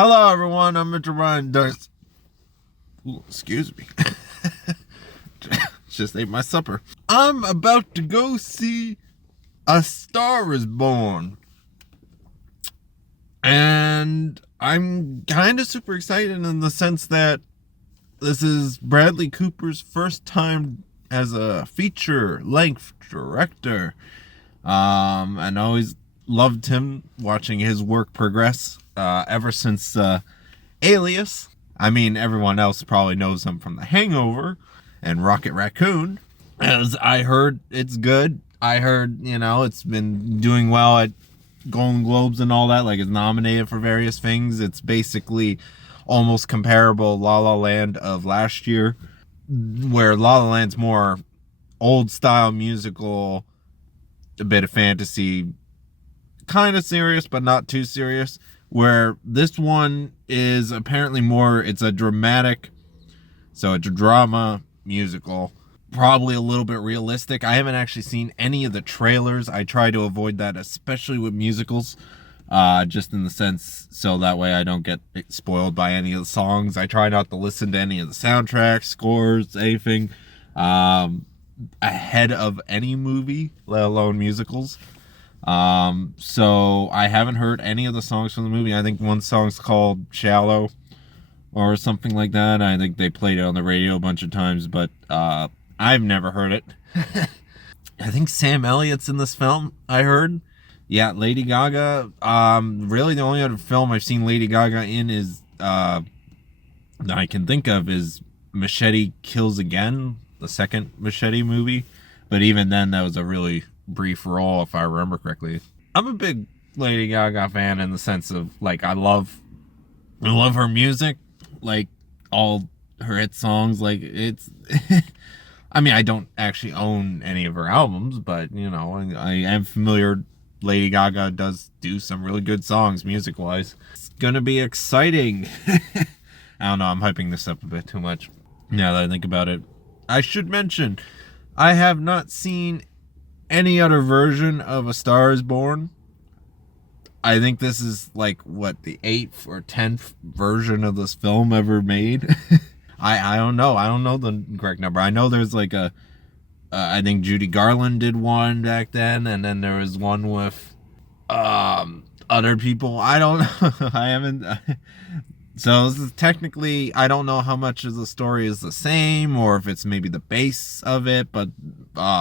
Hello, everyone. I'm Mr. Ryan Dice. Ooh, excuse me. Just ate my supper. I'm about to go see A Star Is Born. And I'm kind of super excited in the sense that this is Bradley Cooper's first time as a feature-length director. And I always loved him, watching his work progress ever since Alias. I mean, everyone else probably knows him from The Hangover and Rocket Raccoon. As I heard, it's good. I heard, it's been doing well at Golden Globes and all that. Like, it's nominated for various things. It's basically almost comparable La La Land of last year, where La La Land's more old style musical, a bit of fantasy, kind of serious, but not too serious. Where this one is apparently more, it's a dramatic, so it's a drama musical, probably a little bit realistic. I haven't actually seen any of the trailers. I try to avoid that, especially with musicals, just in the sense so that way I don't get spoiled by any of the songs. I try not to listen to any of the soundtracks, scores, anything ahead of any movie, let alone musicals. So I haven't heard any of the songs from the movie. I think one song's called Shallow or something like that. I think they played it on the radio a bunch of times, but I've never heard it. I think Sam Elliott's in this film, I heard. Yeah, Lady Gaga. Really the only other film I've seen Lady Gaga in is that I can think of is Machete Kills Again, the second Machete movie. But even then, that was a really brief role, if I remember correctly. I'm a big Lady Gaga fan in the sense of, like, I love her music, like all her hit songs. Like, it's I mean, I don't actually own any of her albums, but I am familiar. Lady Gaga does do some really good songs music wise. It's gonna be exciting. I don't know, I'm hyping this up a bit too much now that I think about it. I should mention, I have not seen any other version of A Star Is Born. I think this is like the 8th or 10th version of this film ever made. I don't know. I don't know the correct number. I know there's like I think Judy Garland did one back then, and then there was one with other people. I don't know. I haven't. So this is technically, I don't know how much of the story is the same, or if it's maybe the base of it, but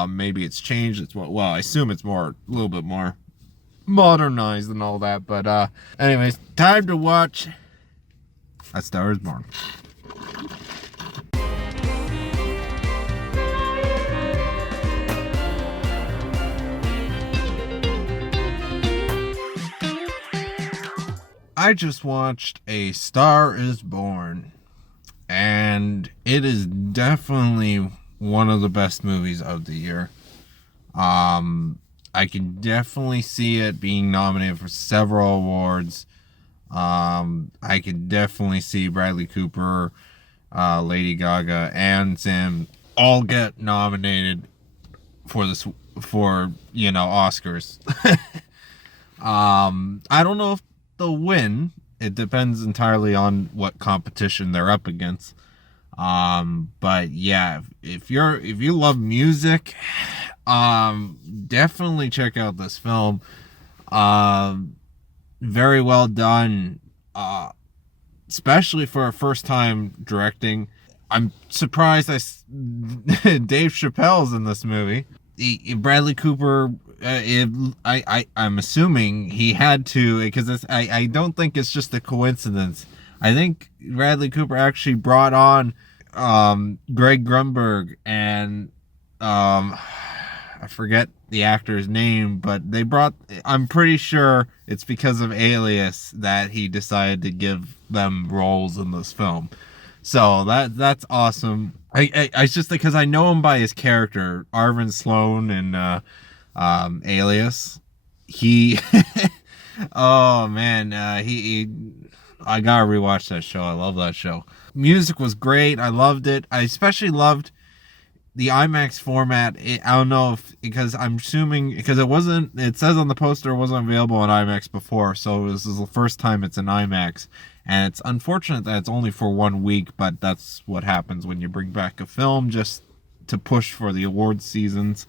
maybe it's changed. I assume it's a little bit more modernized and all that. But anyways, time to watch A Star Is Born. I just watched A Star Is Born, and it is definitely one of the best movies of the year. I can definitely see it being nominated for several awards. I can definitely see Bradley Cooper, Lady Gaga, and Sam all get nominated for Oscars. I don't know if they'll win. It depends entirely on what competition they're up against. But yeah, if you love music, definitely check out this film. Very well done, especially for a first time directing. I'm surprised Dave Chappelle's in this movie. Bradley Cooper, I'm assuming he had to, because I don't think it's just a coincidence. I think Bradley Cooper actually brought on Greg Grunberg and I forget the actor's name, but I'm pretty sure it's because of Alias that he decided to give them roles in this film. So that's awesome. I just, because I know him by his character, Arvin Sloane in Alias. He, oh man, I gotta rewatch that show. I love that show. Music was great. I loved it. I especially loved the IMAX format. I don't know if, because I'm assuming, because it says on the poster it wasn't available on IMAX before, so this is the first time it's in IMAX. And it's unfortunate that it's only for 1 week, but that's what happens when you bring back a film just to push for the awards seasons.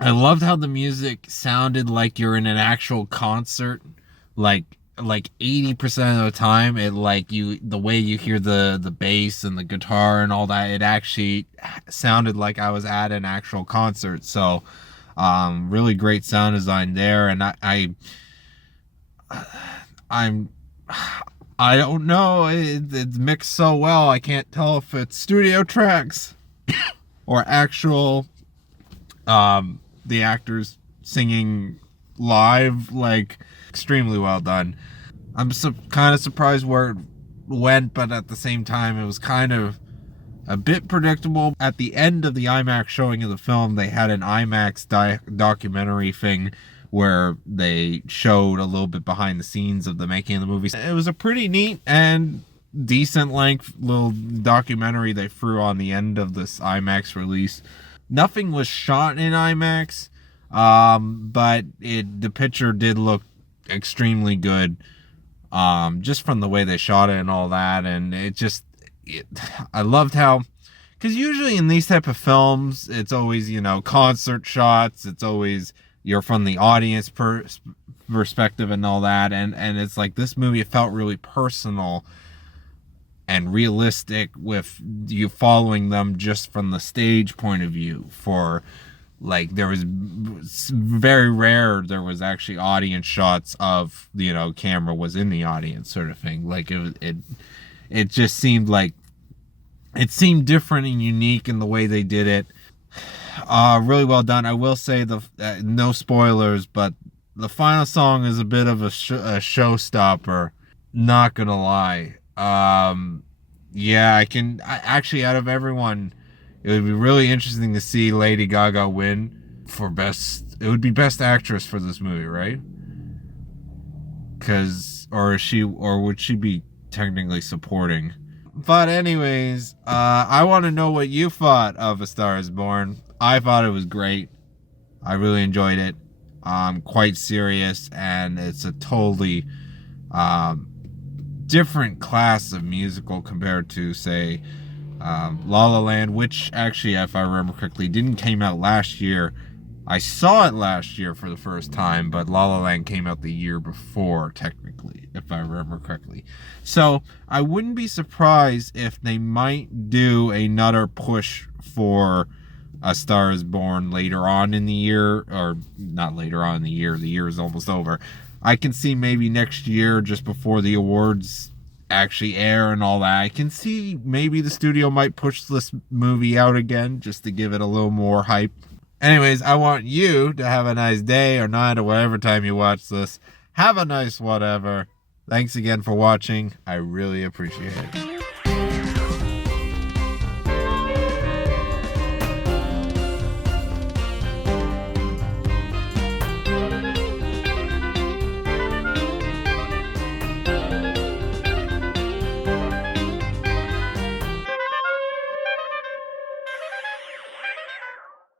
I loved how the music sounded like you're in an actual concert, like 80% of the time. It like the way you hear the bass and the guitar and all that, it actually sounded like I was at an actual concert. So really great sound design there. And I'm I don't know, it's mixed so well I can't tell if it's studio tracks or actual the actors singing live. Like, extremely well done. I'm kind of surprised where it went, but at the same time, it was kind of a bit predictable. At the end of the IMAX showing of the film, they had an IMAX documentary thing where they showed a little bit behind the scenes of the making of the movie. It was a pretty neat and decent length little documentary they threw on the end of this IMAX release. Nothing was shot in IMAX, but the picture did look extremely good, just from the way they shot it and all that. And I loved how, because usually in these type of films, it's always, concert shots. It's always you're from the audience perspective and all that. And it's like this movie, it felt really personal and realistic with you following them just from the stage point of view. For like, there was very rare there was actually audience shots of camera was in the audience sort of thing. Like it just seemed like it seemed different and unique in the way they did it. Really well done. I will say no spoilers, but the final song is a bit of a showstopper, not gonna lie. Yeah, actually, out of everyone, it would be really interesting to see Lady Gaga win for best. It would be best actress for this movie, right? Or would she be technically supporting? But anyways, I want to know what you thought of A Star Is Born. I thought it was great. I really enjoyed it. Quite serious, and it's a totally different class of musical compared to, say, La La Land, which actually, if I remember correctly, didn't came out last year. I saw it last year for the first time, but La La Land came out the year before, technically, if I remember correctly. So I wouldn't be surprised if they might do another push for A Star Is Born later on in the year, or not later on in the year is almost over. I can see maybe next year, just before the awards actually air and all that, I can see maybe the studio might push this movie out again just to give it a little more hype. Anyways, I want you to have a nice day or night or whatever time you watch this. Have a nice whatever. Thanks again for watching. I really appreciate it.